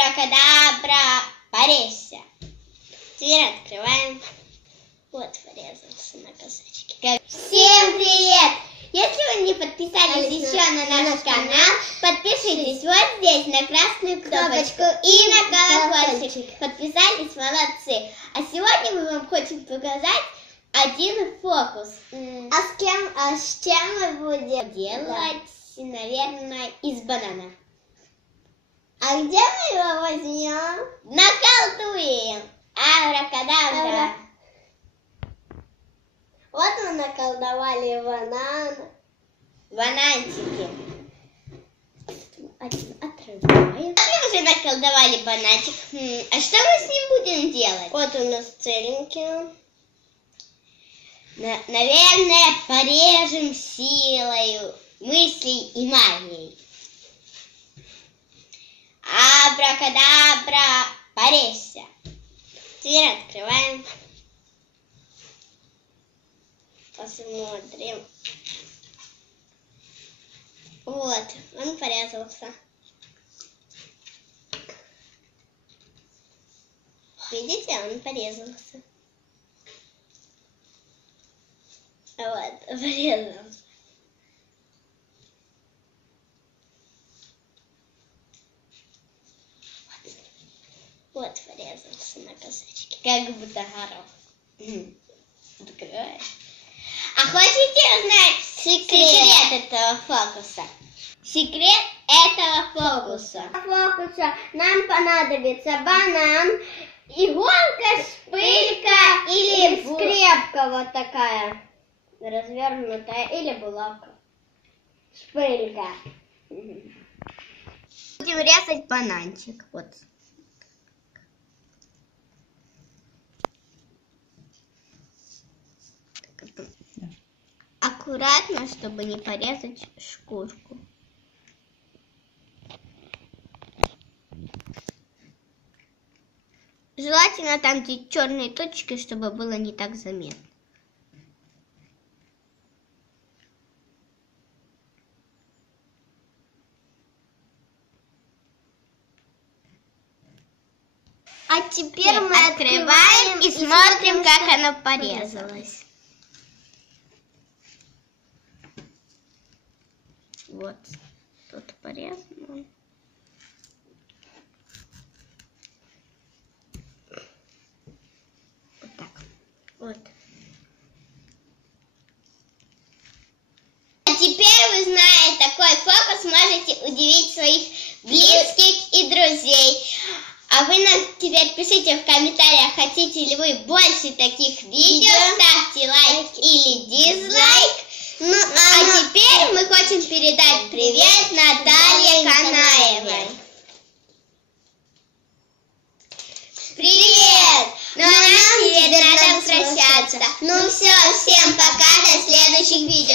Абракадабра, порезься. Дверь открываем. Вот, порезался на косачке. Всем привет! Если вы не подписались еще на наш канал, подпишитесь вот здесь на красную кнопочку и на колокольчик. Подписались, молодцы. А сегодня мы вам хотим показать один фокус. С чем мы будем делать, наверное, из банана. А где мы его возьмем? Наколдуем. Абракадабра. Вот мы наколдовали бананчики. Один отрываем. Мы уже наколдовали бананчик. А что мы с ним будем делать? Вот у нас целенький. Наверное, порежем силой мыслей и магией. Абракадабра, порезься. Дверь открываем. Посмотрим. Вот, он порезался. Видите, он порезался. Вот, порезался. Вот, порезался на косачке. Как будто горох. Открываешь. А хотите узнать секрет этого фокуса? Секрет этого фокуса нам понадобится банан, иголка, шпилька или скрепка вот такая развернутая или булавка. Шпилька. Будем резать бананчик. Вот. Аккуратно, чтобы не порезать шкурку. Желательно там, где черные точки, чтобы было не так заметно. А теперь мы открываем и смотрим, как оно порезалось. Вот, тут порезано. Вот так. Вот. А теперь вы, зная такой фокус, можете удивить своих близких и друзей. А вы нам теперь пишите в комментариях, хотите ли вы больше таких видео, ставьте лайк или дизлайк. А теперь мы хотим передать привет Наталье Канаевой. Привет! Ну а нам теперь надо прощаться. Ну все, всем пока, до следующих видео.